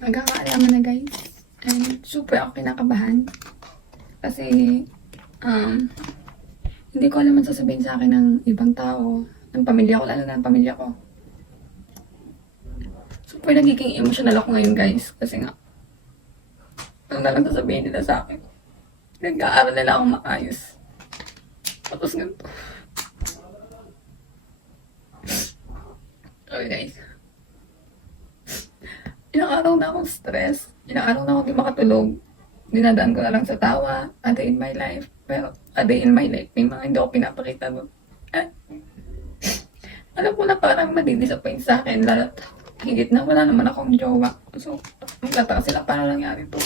Nagkakaalaman na guys. And super ako kinakabahan. Kasi, hindi ko alam ang sasabihin sa akin ng ibang tao. Ng pamilya ko, lalo na ng pamilya ko. Super nagiging emotional ako ngayon guys. Kasi nga, ano na lang sasabihin nila sa akin. Nag-aaral nila akong maayos. Tapos ganito. Okay guys. Ilang araw na akong stress. Ilang araw na akong di makatulog. Dinadaan ko na lang sa tawa. A day in my life. Pero a day in my life, may mga hindi ako pinapakita doon. Alam ko na parang madi-disappoint sa akin. Lalo higit na wala naman akong jowa. So, magtataka sila para nangyari to.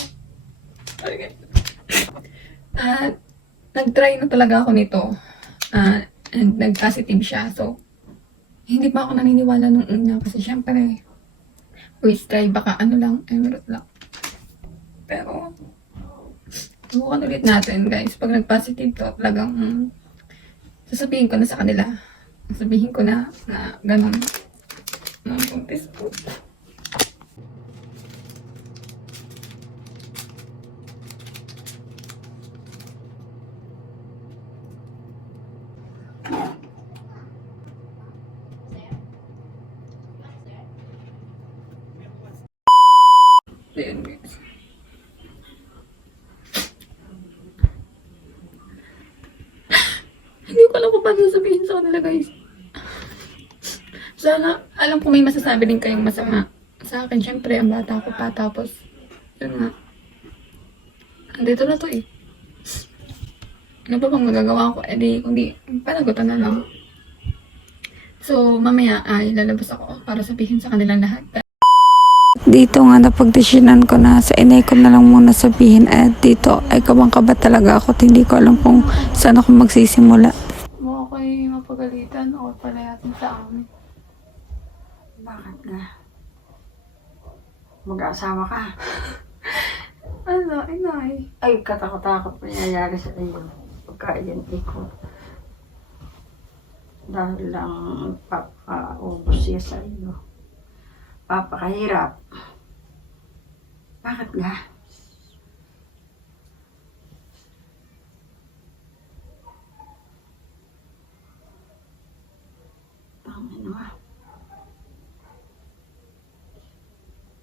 Okay. Nag-try na talaga ako nito. And nag-positive siya. So, hindi pa ako naniniwala nung una. Kasi syempre, first try, baka ano lang, emerald lang. Pero, subukan ulit natin, guys. Pag nag-positive to, talagang sasabihin ko na sa kanila. Sasabihin ko na ganun. Buntis po. Ayan, guys. Hindi ko alam kung paano sasabihin sa kanila, guys. Sana, alam ko may masasabi din kayong masama. Sa akin, syempre, ang bata ko pa. Tapos, yun nga. Andito na to eh. Ano pa bang magagawa ko? Eh di, kundi, panagutan na lang. So, mamaya ay lalabas ako para sabihin sa kanilang lahat. Dito nga napagdesisyonan ko na sa inay ko na lang muna sabihin at dito ay kabang-kaba talaga ako at hindi ko alam kung saan ako magsisimula. Mo ako'y mapagalitan o palayatin sa amin. Bakit nga? Mag-aasawa ka? Ano, inay? Ay, katakot-takot nangyayari sa iyo. Pagka-iyan ko. Dahil lang papaubos siya sa iyo. Papakahirap. Bakit nga? Ano nga?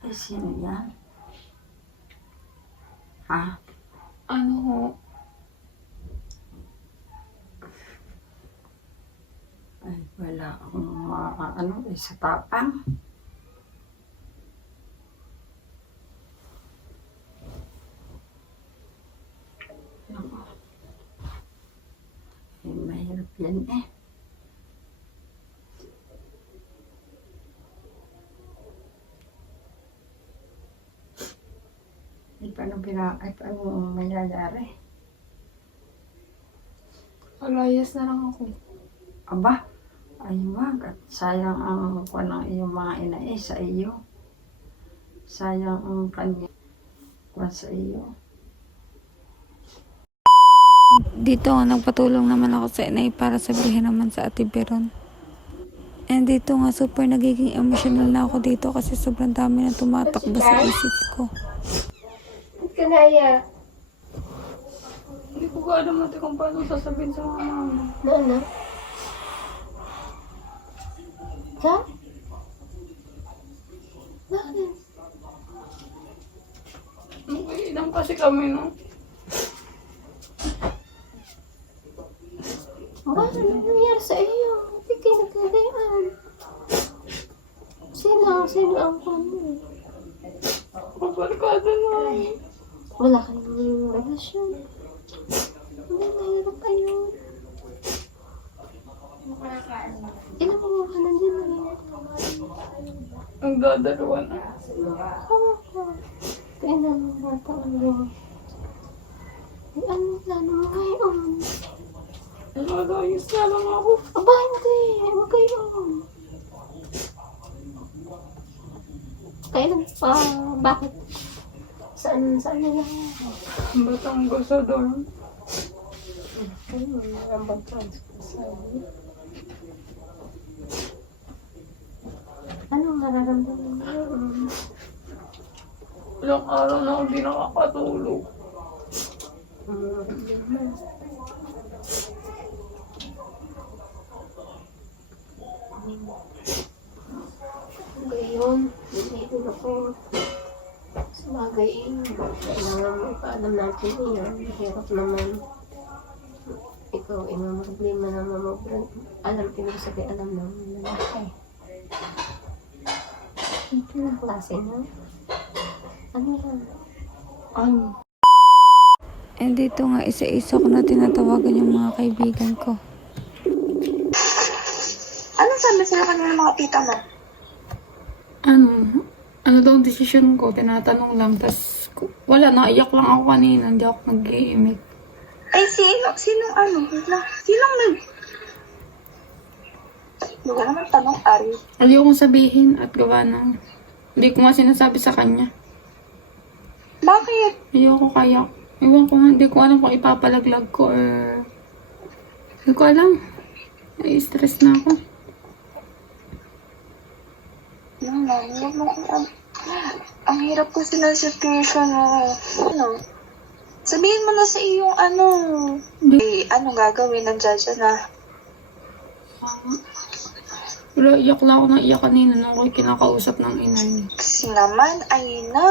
Ay, sino yan? Ha? Ano ho? Ay, wala akong ano, sa tapang. Ay, mahirap yan eh. Ay, paano mangyayari? Alayas na lang ako. Aba, ay wag. At sayang ang kuwan ng iyong mga ina sa iyo. Sayang ang kanya kuwan sa iyo. Dito nga nagpatulong naman ako sa inay para sabihin naman sa Ate Veron. And dito nga super nagiging emotional na ako dito kasi sobrang dami na tumatakbo sa isip ko. Ba't ka naiya? Hindi ko alam natin kung paano sasabihin sa mga mama. Ano? Ha? Bakit? Nag-iinam kasi kami, no? Bakit? Ano nangyari sa iyo? Hindi kayo nagkagayaan. Sino ang kamo? Mabarkada na. Wala kayong relasyon. Hindi, mahirap kayo. Ilan mo ka nandiyan na rin? Ang dadalawa na. Kaya naman bata mo. Ay, ano plano mo ngayon? Nag-ayos na lang ako. Aba, hindi. Huwag kayo. Kailan pa? Bakit? Saan nila? Batangas sa dorm. Ang Batangas. Anong nararamdaman mo? Ilang araw na ako di nakakatulog. Ngayon, hindi ako sa bagay kailangan mo ipaalam natin yun. Hirap naman. Ikaw, may problema naman mo. Alam, ibig sabihin, alam naman na lalaki. Ito yung klase na. Ano lang? Ano? And dito nga, isa-isa ko na tinatawagan yung mga kaibigan ko. Ano sabi sila kanina mga tita mo? Ano daw ang desisyon ko? Tinatanong lang. Tapos, wala, naiyak lang ako kanina. Hindi ako nag-iimik. Ay, sinong ano? Wait lang. Sinong Hindi ko naman tanong, Ari. Ayokong sabihin at gawa ng... Hindi ko nga sinasabi sa kanya. Bakit? Ayoko kaya. Iwan ko nga, hindi ko alam kung ipapalaglag ko or... Hindi ko alam. Nai-stress na ako. Ang hirap kasi ng situation mo. Ano? Sabihin mo na sa iyong ano. Eh, anong gagawin ng judge na? Pero iyak lang ako ng iyak kanina nung ako'y kinakausap ng inay. Kasi naman, ay na.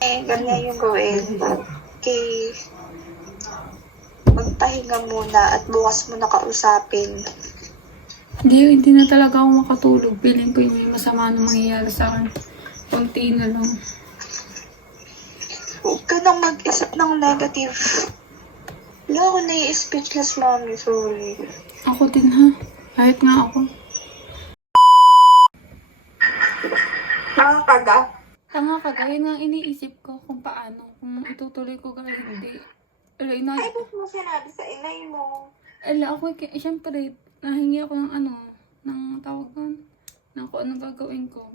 Eh, ganyan yung gawin. Okay. Magpahinga muna at bukas mo na kausapin. Hindi na talaga ako makatulog. Feeling ko yung may masama na mangyayari sa akin. Kunti na lang. Huwag ka nang mag-isip ng negative. Wala ako nai-speechless, mami. Sorry. Ako din ha. Kahit nga ako. Nakakaga? Tanga ka, gaya nga iniisip ko kung paano. Kung itutuloy ko gaya hindi. Ay, ba't mo sinabi sa inay mo? Ako, syempre, nahingi ako ng ng tawag doon. Ng kung anong gagawin ko.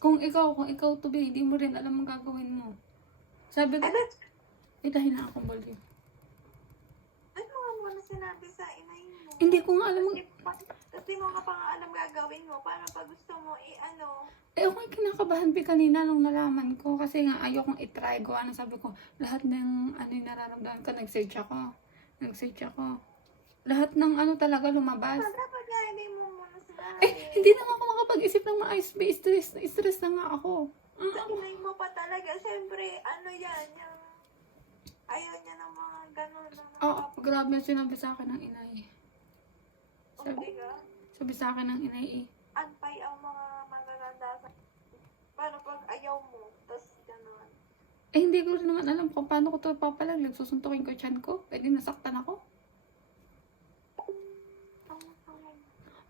Kung ikaw to, hindi mo rin alam ang gagawin mo. Sabi ko, Ay, ba't? dahil na akong baliw. Ba't mo nga mo na sinabi sa inay mo? Hindi ko nga alam. Kasi mo nga pa nga alam gagawin mo. Paano pa gusto mo i-ano? Ako yung kinakabahan kanina nung nalaman ko. Kasi nga ayokong itry ko. Sabi ko, lahat ng yung nararamdaman ko, nag-search ako. Lahat ng talaga lumabas. Dapat nga hindi mo muna sinabi. Hindi naman ako makapag-isip ng maayos. Stress na nga ako. Sa inay mo pa talaga. Siyempre, ano yan? Yung... Ayaw niya ng mga gano'n. Grabe yung sinabi sa akin ng inay. Hindi ka? Sabi sa akin ng inay Antay ang mga matatanda sa... Paano pag ayaw mo? Tapos gano'n. hindi ko rin naman alam kung paano ko ito papalaglag. Susuntukin ko yung tiyan ko. Pwede nasaktan ako.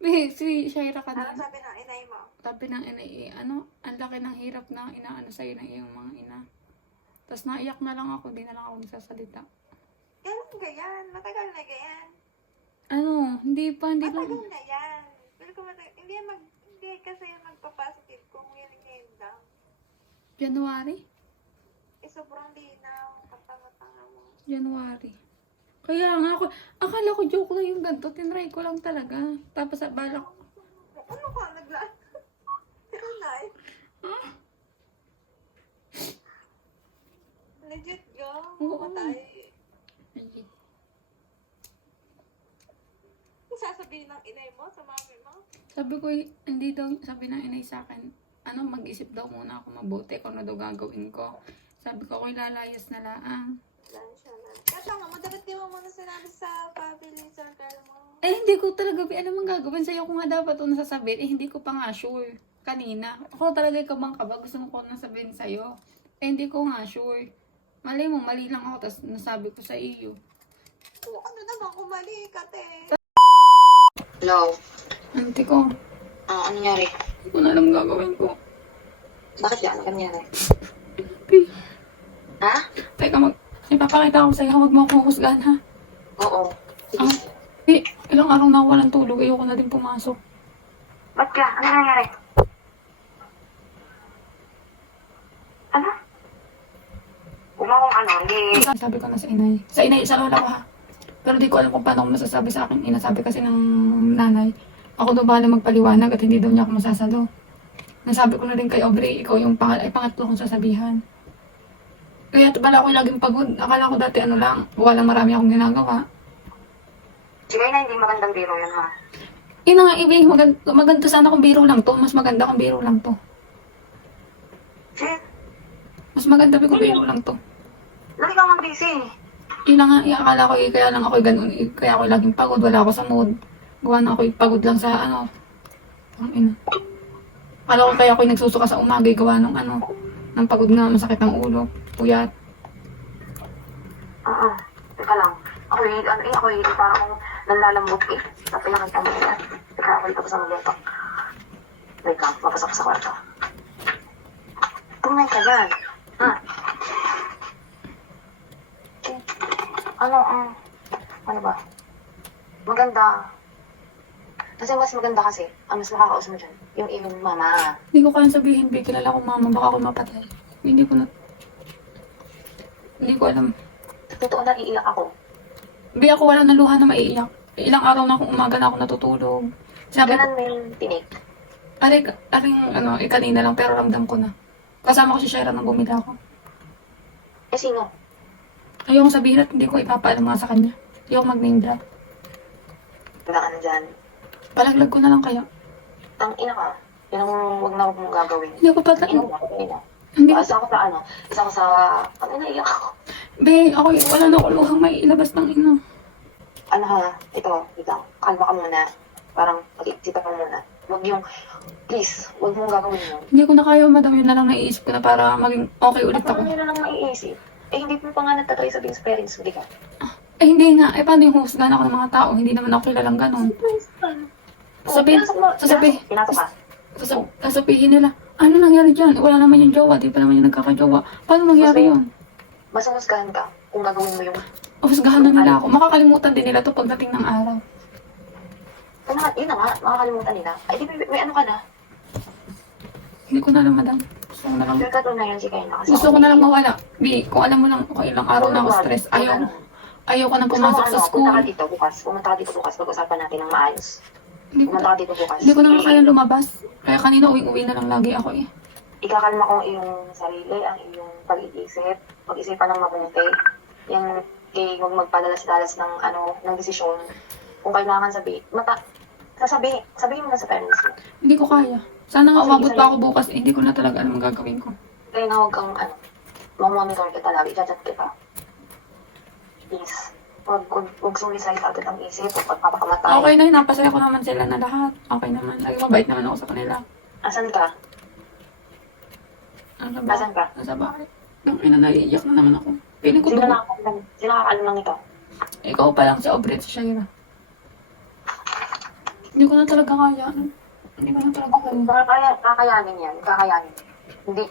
Si Shaira Ano kanina. sabi ng inay mo? Sabi ng inay, ang laki ng hirap na inaano sa'yo ng iyong mga ina. Tapos naiyak na lang ako, di na lang ako nagsasalita. Kailan ka yan? Matagal na yan. Hindi pa. Matagal na yan. Pero kung hindi kasi magpa-positive kung ngayon lang. January? Sobrang linaw. Katanga-tanga mo. January. Kaya nga ako, akala ko joke lang yung ganito, tinry ko lang talaga. Tapos balak. Ano ka? Naglaan? Tinay? Legit ka? Oo. Matay. Sasabihin ng inay mo sa mami mo? Sabi ko, hindi daw, sabi ng inay sa akin, mag-isip daw muna ako mabuti kung ano daw gagawin ko. Sabi ko, ako'y lalayas na laang. Kaya nga, madalit di mo muna sinabi sa family circle mo. Hindi ko talaga alam ang gagawin sa'yo kung nga dapat ito nasasabihin. Hindi ko pa nga sure. Kanina. Ako talaga kabang kaba. Gusto mo ko nasabihin sa'yo. Hindi ko nga sure. Malay mo, mali lang ako. Tapos nasabi ko sa iyo. Ano naman kung mali ka, te? Hello. Auntie ko. Ano nangyari? Hindi ko na alam ang gagawin ko. Bakit yan? Ano nangyari? Pi. Ha? Teka, ipapakita ko sa'yo. Huwag mo akong husgahan, ha? Oo. Sige. Ilang araw na ako walang tulog. Ayoko na din pumasok. Ba't ka? Ano nangyari? Ano? Kung hindi... Sabi ko na sa inay. Sa inay, sa lola ko, ha? Pero di ko alam kung paano ko masasabi sa akin. Inasabi kasi ng nanay. Ako daw bahala magpaliwanag at hindi daw niya ako masasalo. Nasabi ko na rin kay Aubrey, ikaw yung pangatlo kong sasabihan. Kaya bala ako laging pagod. Akala ko dati ano lang, walang marami akong ginagawa. Si Kayla, hindi magandang biro yun, ha? Ina nga, ibig, maganda sana kung biro lang to. Mas maganda kung biro lang to. Shit, Mas maganda kung biro lang to. lagi kang ang busy. Ina nga, akala ko kaya lang ako ganun. Kaya ako laging pagod, wala ako sa mood. Gawa na ako pagod lang sa ano. Ang ina. Akala ko kaya ako nagsusuka sa umaga, gawa ng ano. Ng pagod na, masakit ang ulo. Puyat. Oo, teka lang. Ako parang nanlalambot eh. Tapos nakita mo yan. Teka, ako dito sa mga wait lang, mapasok sa kwarto. Tumay ka dyan. Ha? Eh, ano ba? Maganda. Kasi mas maganda kasi, ang mas makakausap mo dyan, yung iyong mama. Hindi ko kaya sabihin, Bi, kilala ko mama, baka ako mapatay. Hindi ko alam. Totoo na iiyak ako. Bi, ako wala na luha na maiiyak. Ilang araw na akong umaga na ako natutulog. Sabi ko, Ganan mo yung tinik. kanina lang, pero ramdam ko na. Kasama ko si Shaira nang bumila ako. Eh, sino? Ayoko sabihin at hindi ko ipapaalam nga sa kanya. Ayoko mag-name drop. Wala ka na dyan. Palaglag ko na lang kaya. Ang ina ka. Yan ang huwag mong gagawin. Hindi ko pa, Ina mo, ina. hindi ko, Isa ko sa, naiyak ako. Be, ako wala na ako luhang maiilabas ng ino. Ano ha, ito, kalma ka muna. Parang pag-iisipan mo muna. Huwag yung, please, huwag mong gagawin mo. Hindi ko na kaya, madam, yun na lang naiisip ko na para maging okay ulit At ako. parang yun na lang maiisip. Eh, hindi mo pa nga natatry sabihin sa parents mo, di ka? Eh, hindi nga. Eh, paano yung husgan ako ng mga tao? Hindi naman ako kilalang ganun. Pinasok ka. Sasabihin nila, ano nangyari dyan? Wala naman yung jowa, di pa naman yung nagkakajowa. Paano nangyari yun? Masumusgahan ka kung gagawin mo yung, Husgahan na nila ako. Makakalimutan din nila to pagdating ng araw. yun na nga, makakalimutan nila. Ay, di may ano ka na. Hindi ko na lang, madam. Gusto ko na lang. Sure ka to na yan si Kayla. Gusto ko na lang mawala. Bi, kung alam mo lang, okay, ilang araw na ako stress. Ayaw ko nang pumasok sa school. Pumunta ka dito bukas. Pag-usapan natin ng maayos. Hindi ko, Pumunta ka dito bukas. hindi ko na nga kaya lumabas. Kaya kanina uwi-uwi na lang lagi ako eh. Ikakalma ko ang iyong sarili, ang iyong pag-iisip. Pag-isipan ng mabuti. Yan, huwag magpadalas-dalas ng desisyon. Kung kailangan sabihin mo na sa parents mo. Hindi ko kaya. Sana nga umabot pa ako bukas. Hindi ko na talaga alam ang gagawin ko. Kaya nga huwag kang, mamonitor kita lagi, i-chat kita. Please. Huwag suicide agad ang isip, huwag pagpapakamatay. Okay na yun. Napasaya ko naman sila na lahat. Okay naman. Lagi mabait naman ako sa kanila. Asan ka? Asan ka? Nasa bahay. Nang ina, naiiyak na naman ako. Piling ko Sino to. nakakaalam lang ito? Ikaw pa lang si Aubrey at si Shaira. Hindi ko na talaga kaya. Hindi ko na talaga kaya. Kakayanin yan. Kakayanin. Hindi.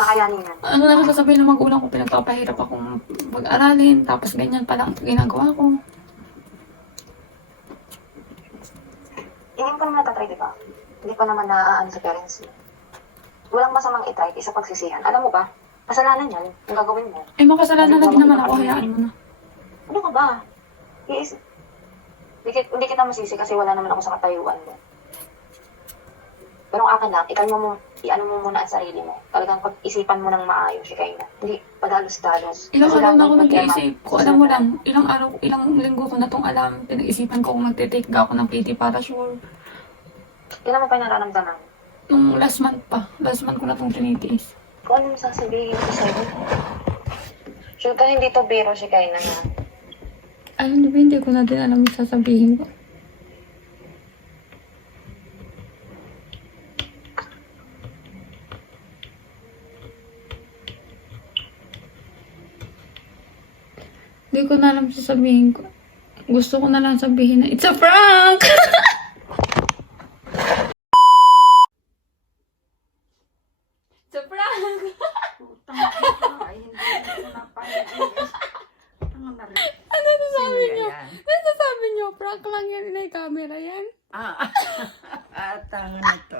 Kakayanin yan. Ano na lang sasabihin ng magulang ko, pinagpapahirap akong mag-aralin, tapos ganyan pa lang ginagawa ko. Hindi ko naman natatry, di ba? Hindi ko naman naaano sa parents mo. Walang masamang itry, isa pagsisihan. Alam mo ba? Kasalanan yan, yung gagawin mo. Eh, makasalanan na din naman ako, hayaan mo na. Ano ka ba? Yes. Hindi kita masisi kasi wala naman ako sa katayuan mo. Pero ang akin lang, i-ano mo muna ang sarili mo. Talagang pag-isipan mo ng maayos, kaya na. Hindi padalos-dalos. Ilang Kasi araw lahat na ako ng nag-iisip. problema, Kung alam mo lang, ilang linggo ko na tong alam. Pinag-isipan ko kung magte-take ako ng PT para sure. Kailan mo pa yung nararamdaman? Nung last month ko na tong tinitiis. Kung ano sasabihin ko sa'yo? Sure ka hindi to biro si Kaina na. Ayun, diba, hindi ko na din alam yung sasabihin ko. Hindi ko na alam sasabihin ko. Gusto ko na lang sabihin na, it's a prank! It's a prank! Putang ina, ay hindi ko na paiinis. Ano sasabi niyo? Yan. Ano sasabi niyo? Prank lang yan, inay camera yan. Tanga na to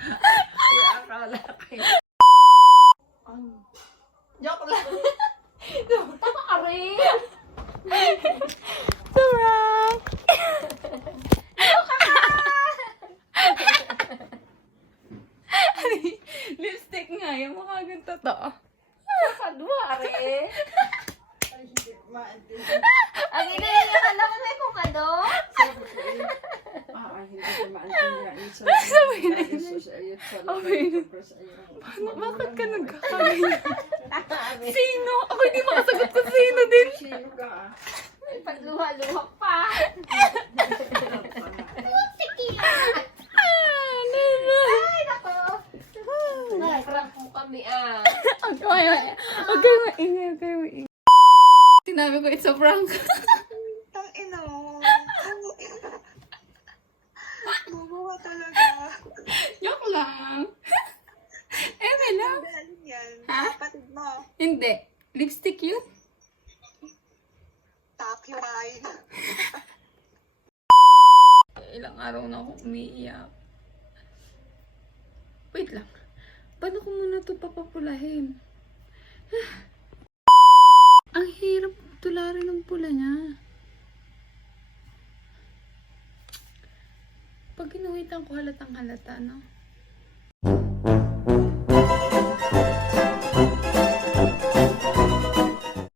Ay, akala ko yun. Joke lang. Tama ka rin! It's a prank! ayaw mo kagad totoo. Kadwari. Ay, hindi ko maintindihan. Ang ina-iyakan naman may kung ano. Hindi ko maintindihan. Sabi na yun. Bakit ka nagkakaganyan? Sino? Ako hindi makasagot kung sino din. Sino ka? Pagluha-luha pa. Ay, nako. Nag-prank mo kami ah. Huwag kayo maingay. Sinabi ko, it's a prank. Tang ina mo. Bubuha talaga. Joke lang. Eme lang. Galing yan. Ha? Kapatid mo. Hindi. Lipstick yun? Taki wine. Ilang araw na ako umiiyak. Wait lang. Paano ko muna ito papapulahin? Ang hirap tularin ng pula niya. Pag ginuhitan ko halatang halata, no?